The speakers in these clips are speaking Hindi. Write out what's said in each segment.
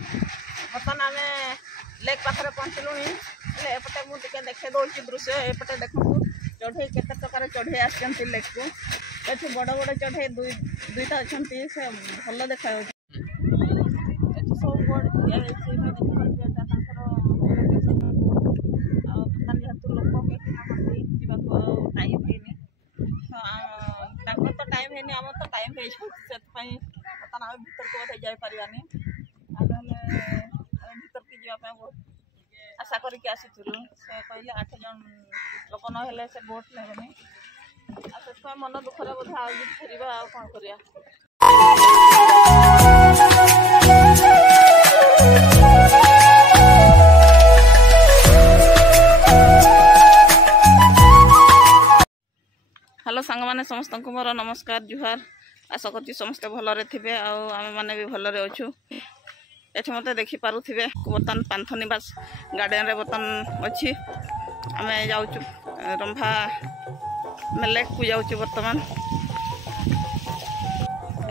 बर्तमान आम लेक पाखे पहुँचलु एपटे मुझे देखे दूसरी दृश्य एपटे देखो चढ़ई केते प्रकार चढ़ई आसती लेक को ये बड़ बड़ चढ़ई दुईटा अच्छा से भल देखा सब बोर्ड जेहतु लोक कहीं टाइम है तो टाइम है आम तो टाइम है बर्तमान आम भर को बोधे जापारानी भर की जावाई बहुत आशा करके आसीलु से कहले 8 जन लोक ना से बोट लेबनी से मन दुखरे बोधे आज फेर आ कौन कर हेलो सांग मैंने समस्त को मोर नमस्कार जुहार आशा कर समस्ते भलरे थे आम मैंने भी भलरे अच्छु ये मत देखिपे बर्तमान पांथ निवास गार्डन रे बर्तमान अच्छी आम जाऊँ रंभा लेक को जाऊँ बर्तमान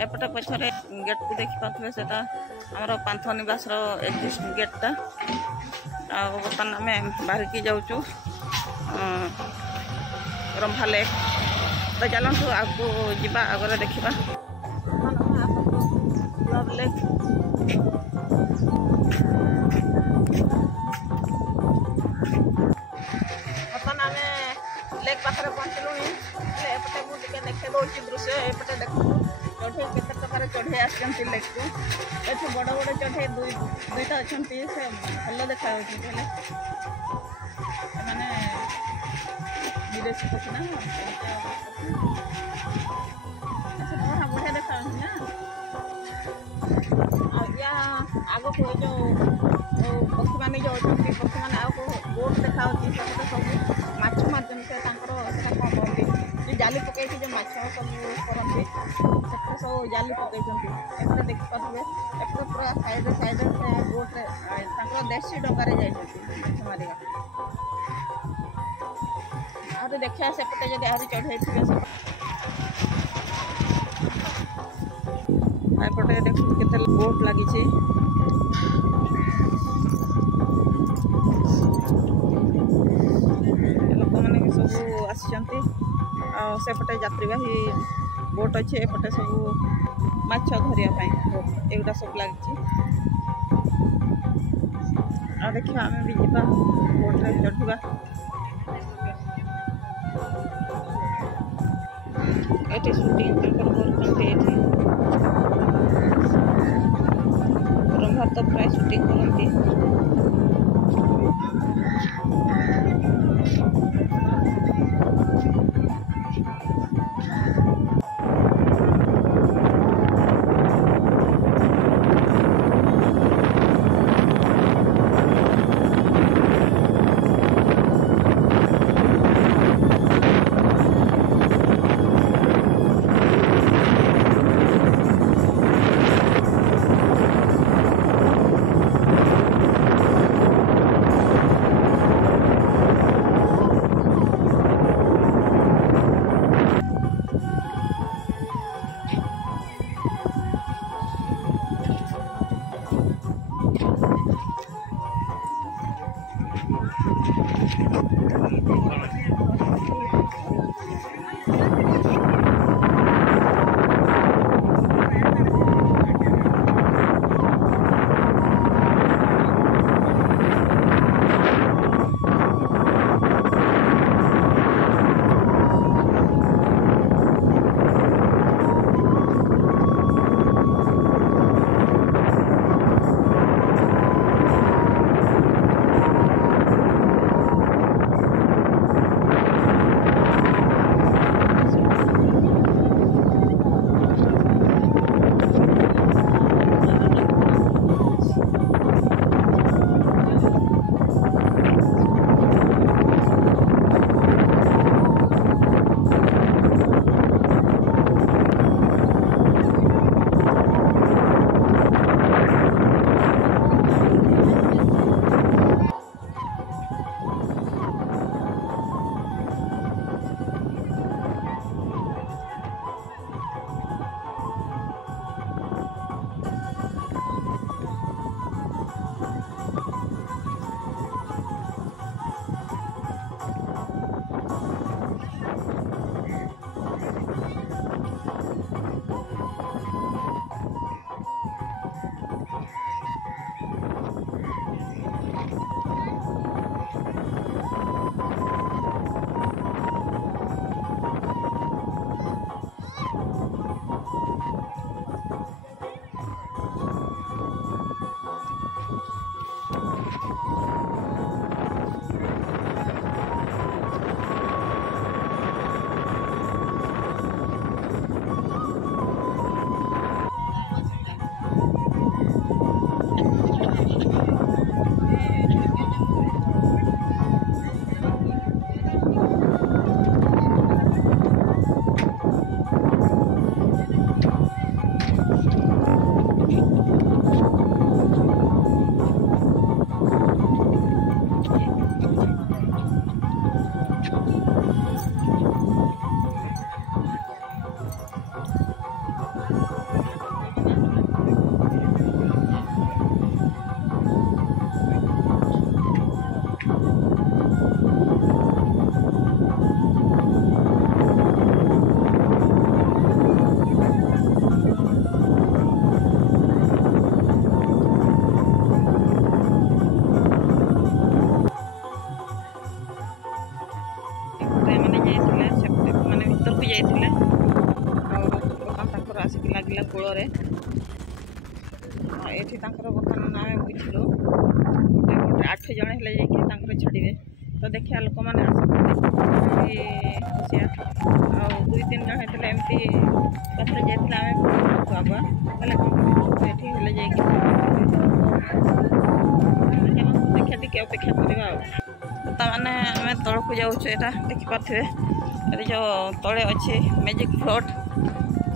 एपटे पछरे गेट को देखिपे से आमर पांथ निवास एग्जिस्ट गेटा बर्तमान आम बाहर की जाऊँ रंभा लेक तो चलतु आगू जा आगे देखा लेक बर्तमान आम लेक पाखे पहुँचलु एपटे मुझे देखे दूसरी दृश्य एपटे देखो चढ़ई केते प्रकार चढ़ई आसती लेक को ये बड़ बड़ चढ़ई दुईटा अच्छा से भल देखा मैंने विदेशी पक्षी ना बढ़िया देखा ना आग को जो पक्षी मैंने जो अच्छे पक्षी मैंने आगे बोट देखा सब माछ मार्चन से कौन कहते जाली पकई जो माछ सब करते सब जाली पकई देखिपे एपटे पूरा साइड साइड से बोट्रे देशी डंगार जाइए मारिका आज देखा सेपटे जब आज चढ़ई थे एपटे देख के बोट लगी लोक मैंने भी सब आसपटे यात्रीवाही बोट अच्छे एपटे सब माछ धरिया एगुटा सब लगी देखा आम भी जा बोट्रे चढ़ा ये शूटिंग करते रंभा तो प्राय शूटिंग करती କୂଳରେ ଏଠି ତାଙ୍କର ବର୍ତ୍ତମାନ ଆମେ ବୁଝିଲୁ ଗୋଟେ 8 ଜଣ ହେଲେ ଯାଇକି ତାଙ୍କର ଛାଡ଼ିବେ। ତ ଦେଖିବା ଲୋକମାନେ ଆସନ୍ତି ଆଉ 2-3 ଜଣ ହେଇଥିଲେ ଏମିତି କଥା ଯାଇଥିଲେ ଆମେ ଆଗୁଆ ହେଲେ କ'ଣ ଏଠି ହେଲେ ଯାଇକି ଦେଖିବା ଟିକେ ଅପେକ୍ଷା କରିବା ଆଉ। ବର୍ତ୍ତମାନେ ଆମେ ତଳକୁ ଯାଉଛୁ। ଏଇଟା ଦେଖିପାରୁଥିବେ ଏଠି ଯେଉଁ ତଳେ ଅଛି ମ୍ୟାଜିକ୍ ଫ୍ଲୋଟ୍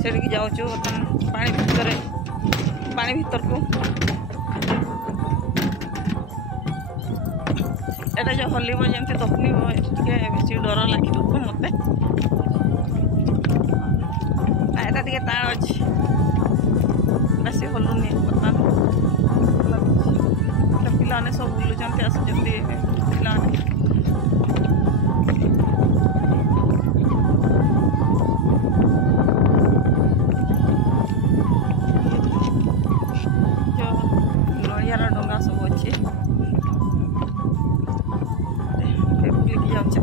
ସେଠିକି ଯାଉଛୁ ବର୍ତ୍ତମାନ ପାଣି ଭିତରକୁ। এটা যে হলিব যেমতি তখনিব টিকে বেশি ডর লাগিব মতে এটা টিকে টাণ ଅଛି বেশি হলুনি ବର୍ତ୍ତମାନ ପିଲାମାନେ ସବୁ ବୁଲୁଛନ୍ତି ଆସୁଛନ୍ତି ପିଲାମାନେ। ନଡ଼ିଆର ଡଙ୍ଗା ସବୁ ଅଛି ବୁଲିକି ଯାଉଛି।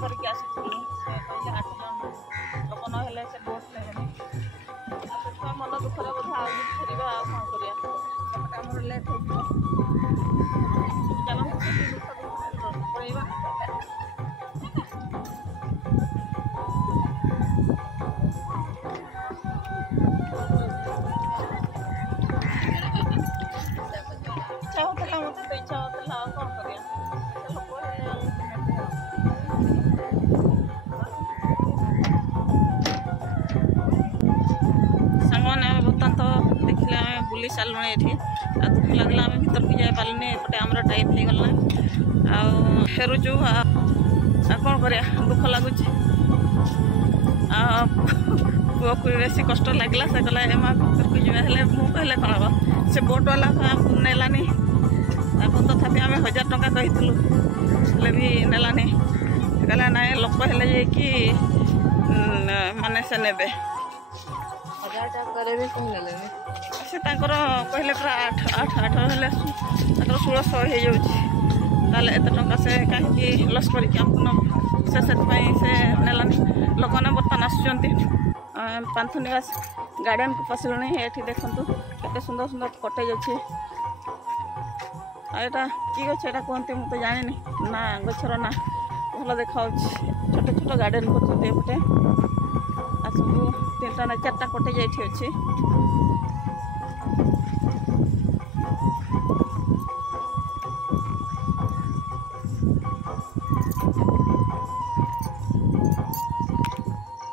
କରିକି ଆସିଥିଲୁ ସେ କହିଲେ 8 ଜଣ ଲୋକ ନହେଲେ ସେ ବୋଟ୍ ନେବେନି ସେଥିପାଇଁ ମନ ଦୁଃଖରେ ବୋଧେ ଆଉ ଫେରିବା ଆଉ କ'ଣ କରିବା ସେପଟେ ଆମର ଲେଟ୍ ହେଇଯିବ ଚାଲନ୍ତୁ ପଳେଇବା। ଇଚ୍ଛା ହେଉଥିଲା ମୋତେ ତ ଇଚ୍ଛା ହେଉଥିଲା ଆଉ କ'ଣ କରିବା ଲୋକ ହେଲେ ସାଙ୍ଗମାନେ ଆମେ ବର୍ତ୍ତମାନ ତ ଦେଖିଲେ ଆମେ ବୁଲି ସାରିଲୁଣି ଏଠି ଆଉ ଦୁଃଖ ଲାଗିଲା ଆମେ ଭିତରକୁ ଯାଇପାରିଲୁନି ଏପଟେ ଆମର ଟାଇମ୍ ହେଇଗଲା ଆଉ ଫେରୁଛୁ ଆଉ କ'ଣ କରିବା ଦୁଃଖ ଲାଗୁଛି। ଆଉ ପୁଅକୁ ବେଶୀ କଷ୍ଟ ଲାଗିଲା ସେ କହିଲା ଏମା ଭିତରକୁ ଯିବା ହେଲେ ମୁଁ କହିଲେ କ'ଣ ହେବ ସେ ବୋଟ୍ ବାଲା ନେଲାନି ତାକୁ ତଥାପି ଆମେ 1000 ଟଙ୍କା କହିଥିଲୁ ହେଲେ ବି ନେଲାନି କହିଲା ନାଇଁ ଲୋକ ହେଲେ ଯାଇକି ମାନେ ସେ ନେବେ 1000 ଟଙ୍କାରେ ବି କହିଲେନି ସେ ତାଙ୍କର କହିଲେ ପୁରା 8 ହେଲେ ତାଙ୍କର 1600 ହେଇଯାଉଛି ତାହେଲେ ଏତେ ଟଙ୍କା ସେ କାହିଁକି ଲସ୍ କରିକି ଆମକୁ ନେବ ସେ ସେଥିପାଇଁ ସେ ନେଲାନି। ଲୋକମାନେ ବର୍ତ୍ତମାନ ଆସୁଛନ୍ତି ପାନ୍ଥନିବାସ ଗାର୍ଡେନକୁ ପଶିଲୁଣି ଏଠି ଦେଖନ୍ତୁ କେତେ ସୁନ୍ଦର ସୁନ୍ଦର କଟେଜ ଅଛି ଆଉ ଏଇଟା କି ଗଛ ଏଇଟା କୁହନ୍ତି ମୁଁ ତ ଜାଣିନି ନା ଗଛର ନା ଭଲ ଦେଖାଯାଉଛି ଛୋଟ ଛୋଟ ଗାର୍ଡେନ କରୁଛନ୍ତି ଏପଟେ ଆଉ ସବୁ 3ଟା ନା 4ଟା କଟେଜ ଏଠି ଅଛି।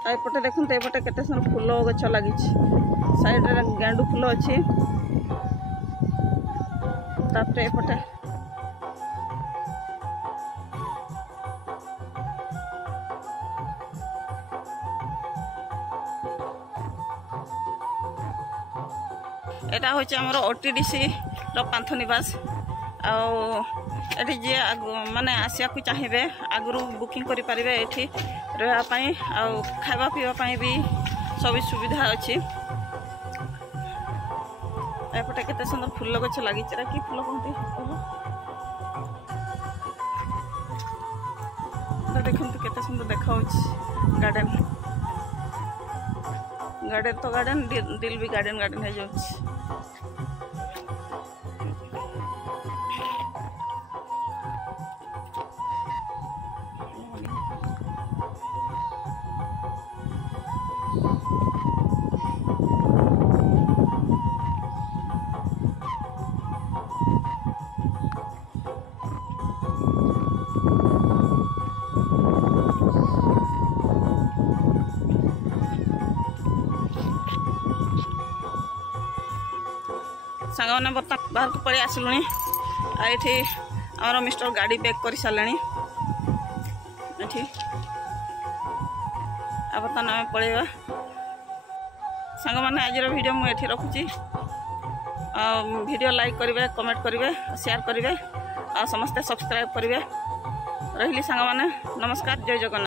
ଆଉ ଏପଟେ ଦେଖନ୍ତୁ ଏପଟେ କେତେ ସୁନ୍ଦର ଫୁଲ ଗଛ ଲାଗିଛି ସାଇଡରେ ଗେଣ୍ଡୁ ଫୁଲ ଅଛି ତାପରେ ଏପଟେ এটা হচ্ছে আমার OTDC পান্থনিবাস এটি যে মানে আসিয়া চাহিবে আগু বুকিং করে পারিবে এটি রহবাই খাইবা পিবা বি সব সুবিধা অছি। এপটে কেতে সুন্দর ফুল গছ লাগিছে কি ফুল কহতি দেখুন কেতে সুন্দর দেখা গার্ডেন গার্ডেন তো গার্ডেন দিল भी गार्डन गार्डन हो जाଉଛି। सांगने बर्तमान बाहर को पड़े आसलु ये आम मिस्टर गाड़ी पैक कर सारे ये बर्तमान आम पलैया सांग मैंने आज वीडियो मुझे रखुची वीडियो लाइक करेंगे, कमेंट करेंगे, शेयर करेंगे, समस्ते सब्सक्राइब करेंगे। रही सांग मैंने नमस्कार, जय जगन्नाथ।